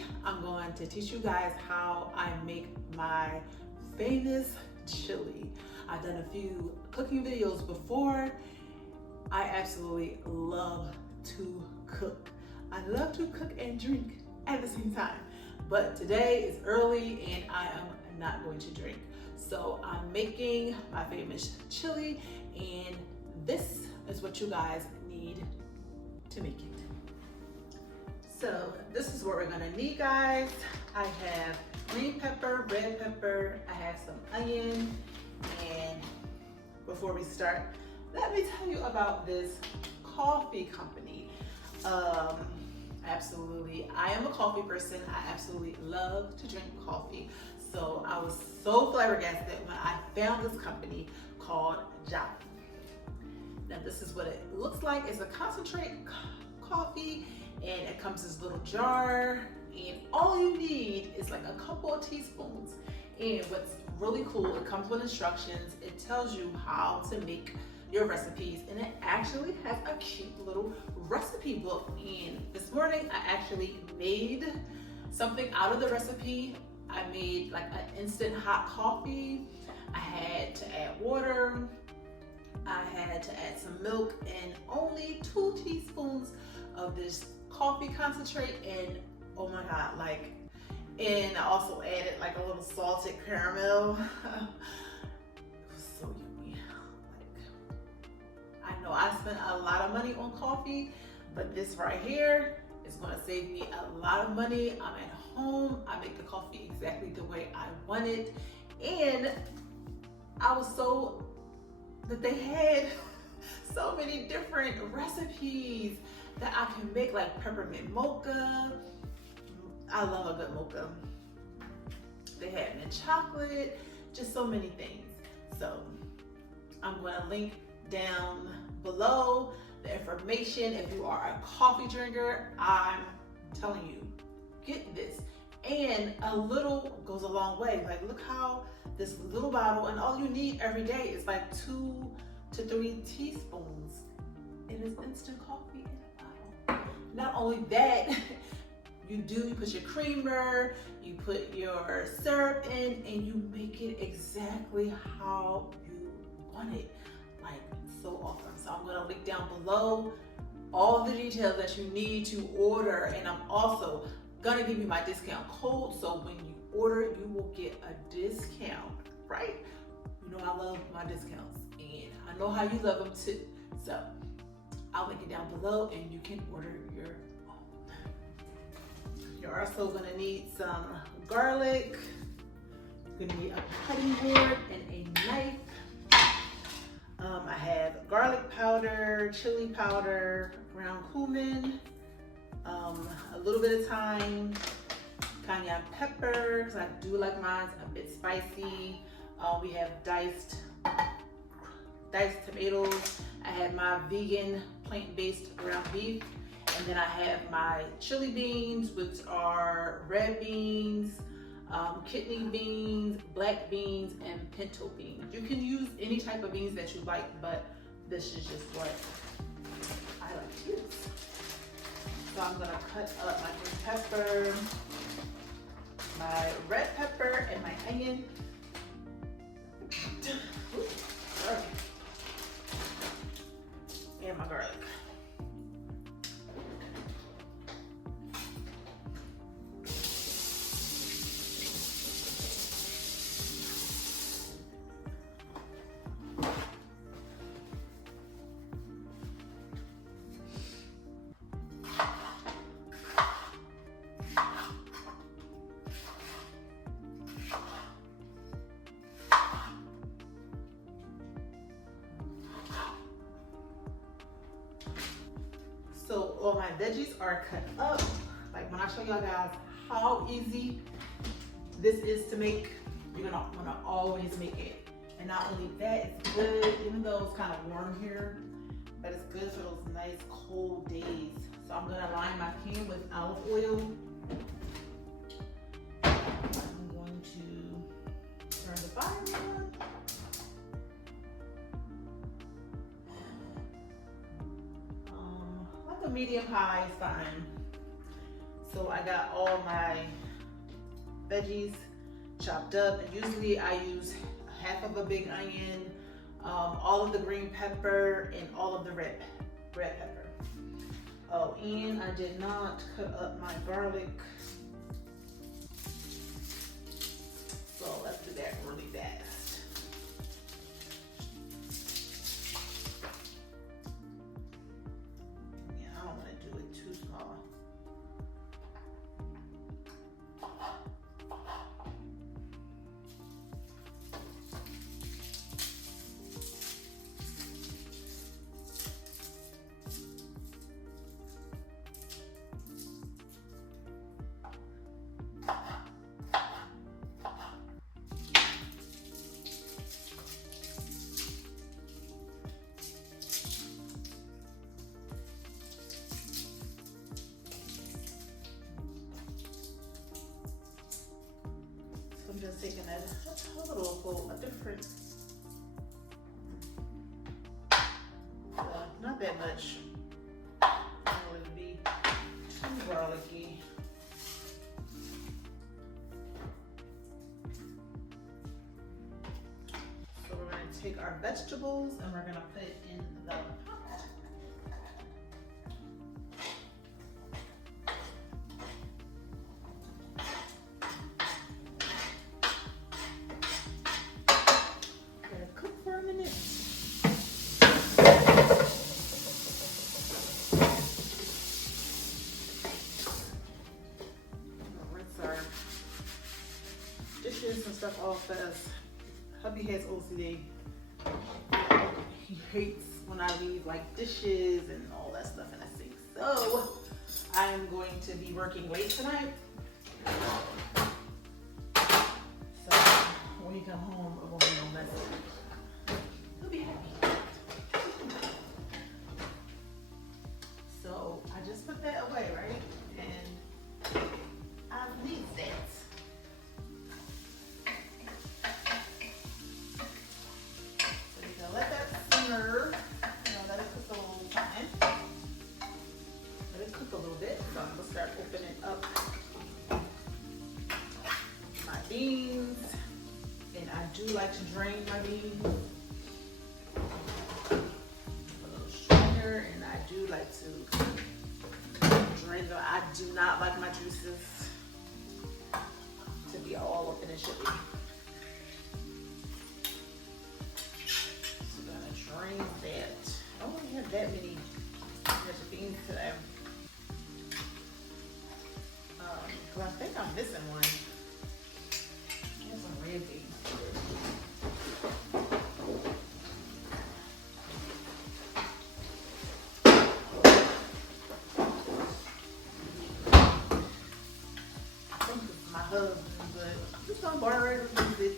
Today, I'm going to teach you guys how I make my famous chili. I've done a few cooking videos before. I absolutely love to cook. I love to cook and drink at the same time. But today is early and I am not going to drink. So I'm making my famous chili, and this is what you guys need to make it. So this is what we're gonna need, guys. I have green pepper, red pepper, I have some onion, and before we start, let me tell you about this coffee company. Absolutely, I am a coffee person. I absolutely love to drink coffee. So I was so flabbergasted when I found this company called Tsp. Now this is what it looks like. It's a concentrate coffee, and it comes in this little jar, and all you need is like a couple of teaspoons. And what's really cool, it comes with instructions. It tells you how to make your recipes, and it actually has a cute little recipe book. And this morning I actually made something out of the recipe. I made like an instant hot coffee. I had to add water, I had to add some milk, and only 2 teaspoons of this coffee concentrate. And oh my god, like, and I also added like a little salted caramel. It was so yummy. Like, I know I spent a lot of money on coffee, but this right here is going to save me a lot of money. I'm at home, I make the coffee exactly the way I want it, and I was so that they had so many different recipes that I can make, like peppermint mocha. I love a good mocha. They had mint chocolate, just so many things. So I'm going to link down below the information. If you are a coffee drinker, I'm telling you, get this. And a little goes a long way. Like, look how this little bottle, and all you need every day is like 2 to 3 teaspoons, and it's instant coffee in a bottle. Not only that, you put your creamer, you put your syrup in, and you make it exactly how you want it. Like, so awesome. So I'm gonna link down below all the details that you need to order, and I'm also gonna give you my discount code, so when you order, you will get a discount, right? You know I love my discounts, and I know how you love them too. So I'll link it down below, and you can order your own. You're also gonna need some garlic. You're gonna need a cutting board and a knife. I have garlic powder, chili powder, ground cumin, a little bit of thyme, cayenne pepper, because I do like mine a bit spicy. We have diced tomatoes. I have my vegan plant-based ground beef, and then I have my chili beans, which are red beans, kidney beans, black beans, and pinto beans. You can use any type of beans that you like, but this is just what I like to use. So I'm gonna cut up my green pepper, my red pepper, and my onion. Oops, sorry. And my garlic. So all my veggies are cut up. Like, when I show y'all guys how easy this is to make, you're gonna wanna always make it. And not only that, it's good, even though it's kind of warm here, but it's good for those nice cold days. So I'm gonna line my pan with olive oil. I'm going to turn the fire on. Like a medium high is fine. So I got all my veggies chopped up, and usually I use half of a big onion, all of the green pepper, and all of the red pepper. Oh, and I did not cut up my garlic. So let's do that really fast. Yeah, I don't want to do it too small. I'm just taking a little, a different, not that much. I don't want it to be too garlicky. So we're going to take our vegetables and we're going to put it in the pot. Dishes and stuff off fast. Hubby has OCD. He hates when I leave like dishes and all that stuff in the sink. So I'm going to be working late tonight. So when he come home, it won't be no mess. He'll be happy. So I just put that away, right? And I need that. Let that simmer, let it cook a little time. Let it cook a little bit. So I'm gonna start opening up my beans. And I do like to drain my beans. A little strainer, and I do like to drain them. I do not like my juices to be all up in the chili. Drain that. I don't really have that many beans today. Because I think I'm missing one. I have some red beans. I think it's my husband, but I'm just gonna borrow it and use it.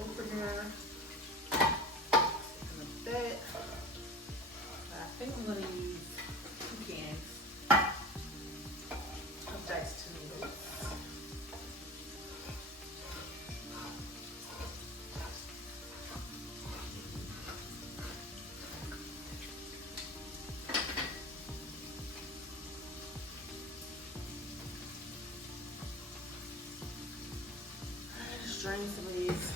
Over here, like that. I think I'm going to use 2 cans of diced tomatoes. Just drain some of these.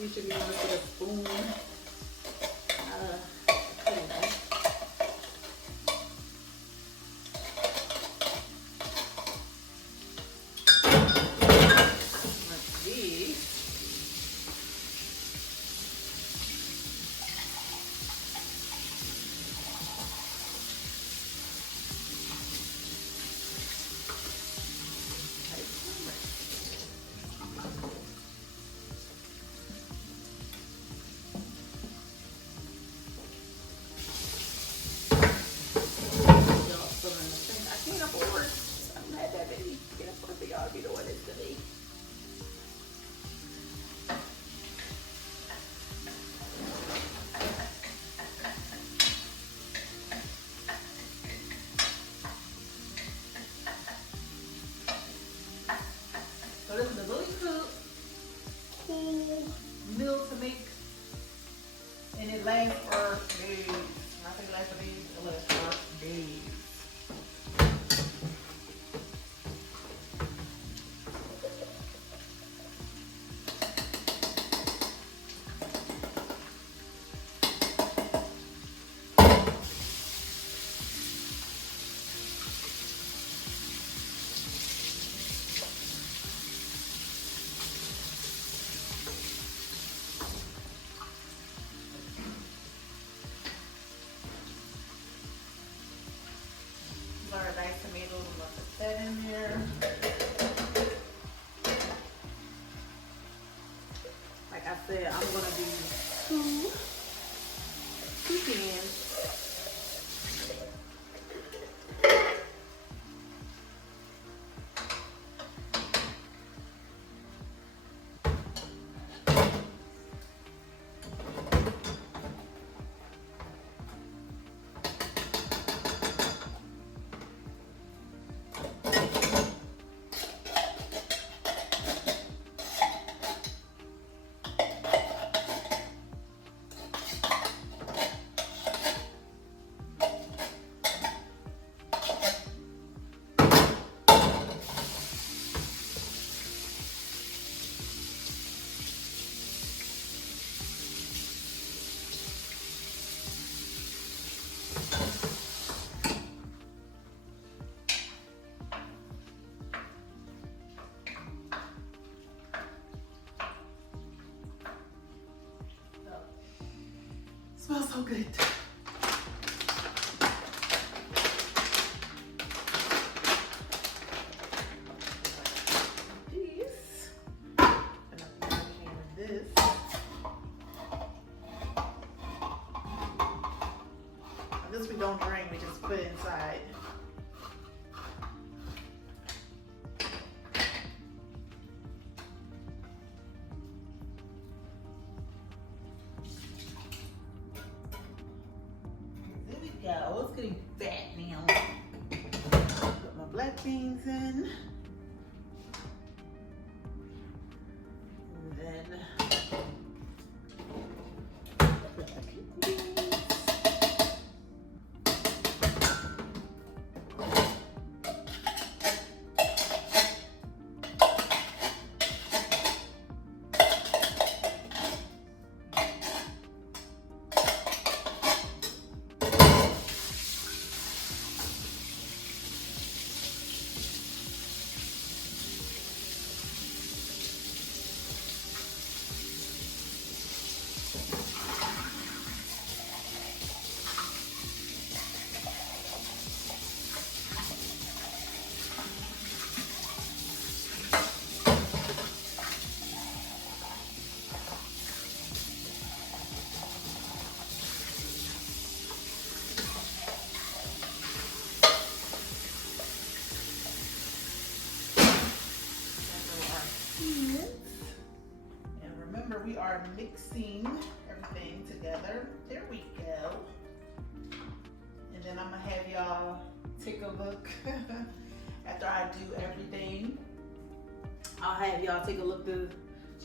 You should be able to put a spoon. days. Our diced tomatoes, I'm gonna put that in there. Like I said, I'm gonna do two cans. Smells so good. These. And I'm gonna can of this. And this we don't drain, we just put it inside. Go. It's getting fat now. Put my black beans in. And then put my cumin. We are mixing everything together. There we go. And then I'm gonna have y'all take a look after I do everything. I'll have y'all take a look so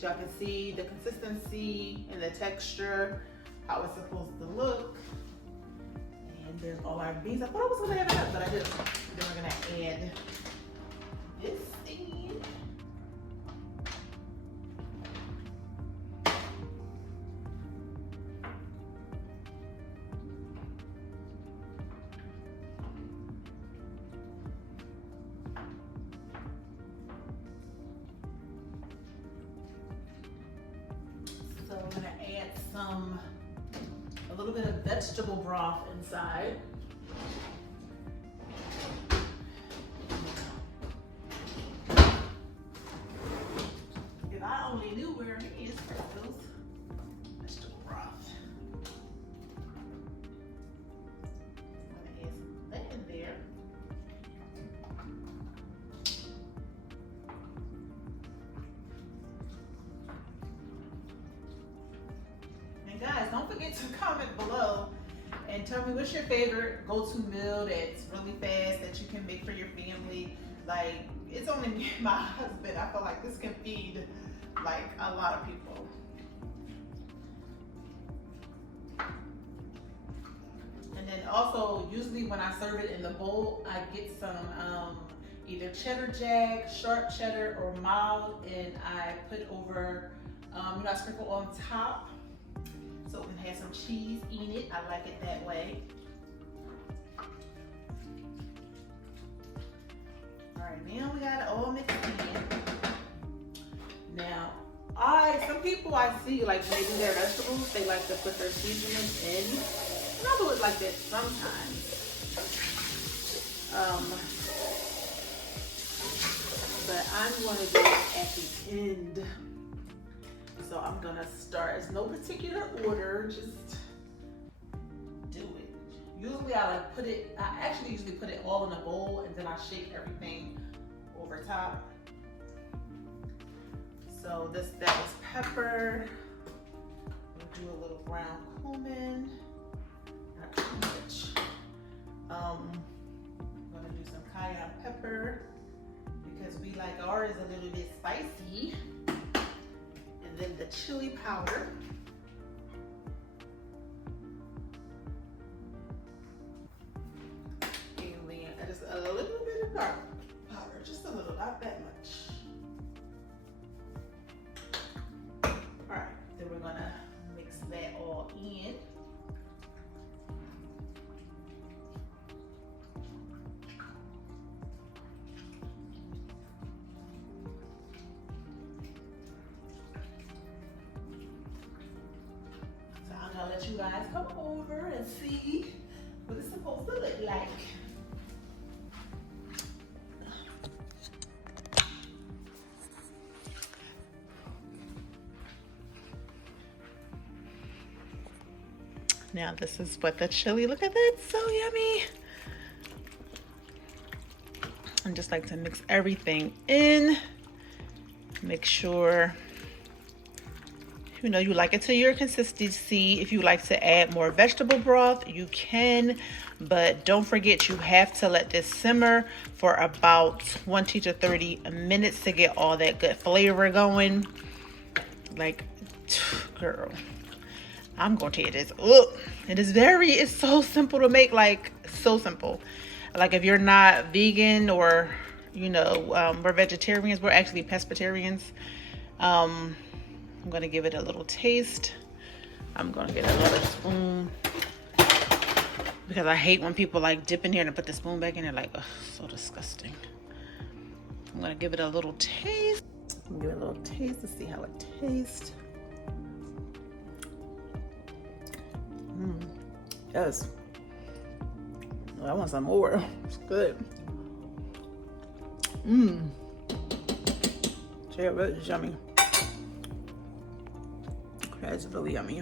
y'all can see the consistency and the texture, how it's supposed to look. And there's all our beans. I thought I was gonna have it up, but I didn't. Then we're gonna add this thing. So I'm gonna add a little bit of vegetable broth inside. If I only knew where it is for those vegetable broth. I'm gonna add some of that in there. Guys, don't forget to comment below and tell me what's your favorite go-to meal that's really fast that you can make for your family. Like, it's only me and my husband. I feel like this can feed like a lot of people. And then also, usually when I serve it in the bowl, I get some either cheddar jack, sharp cheddar, or mild, and I put over, I sprinkle on top so it can have some cheese in it. I like it that way. All right, now we got it all mixed in. Now, some people I see, like when they do their vegetables, they like to put their seasonings in. And I do it like that sometimes. But I'm gonna do it at the end. So I'm gonna start, it's no particular order, just do it. Usually I actually usually put it all in a bowl and then I shake everything over top. So that was pepper. We'll do a little ground cumin. Not too much. I'm gonna do some cayenne pepper because we like ours a little bit spicy. And then the chili powder. And then just a little bit of garlic powder, just a little, not that much. Alright, then we're gonna mix that all in. So I'm gonna let you guys come over and see what it's supposed to look like. Now this is what the chili, look at that, so yummy. I just like to mix everything in. Make sure, you like it to your consistency. If you like to add more vegetable broth, you can, but don't forget you have to let this simmer for about 20 to 30 minutes to get all that good flavor going. Like, girl, I'm gonna tell you this. It's so simple to make, like so simple. Like if you're not vegan or, we're vegetarians, we're actually pescatarians. I'm gonna give it a little taste. I'm gonna get another spoon because I hate when people like dip in here and put the spoon back in there, like, ugh, so disgusting. I'm gonna give it a little taste. I'm gonna give it a little taste to see how it tastes. Yes. I want some more. It's good. Yeah, that's yummy. That's really yummy.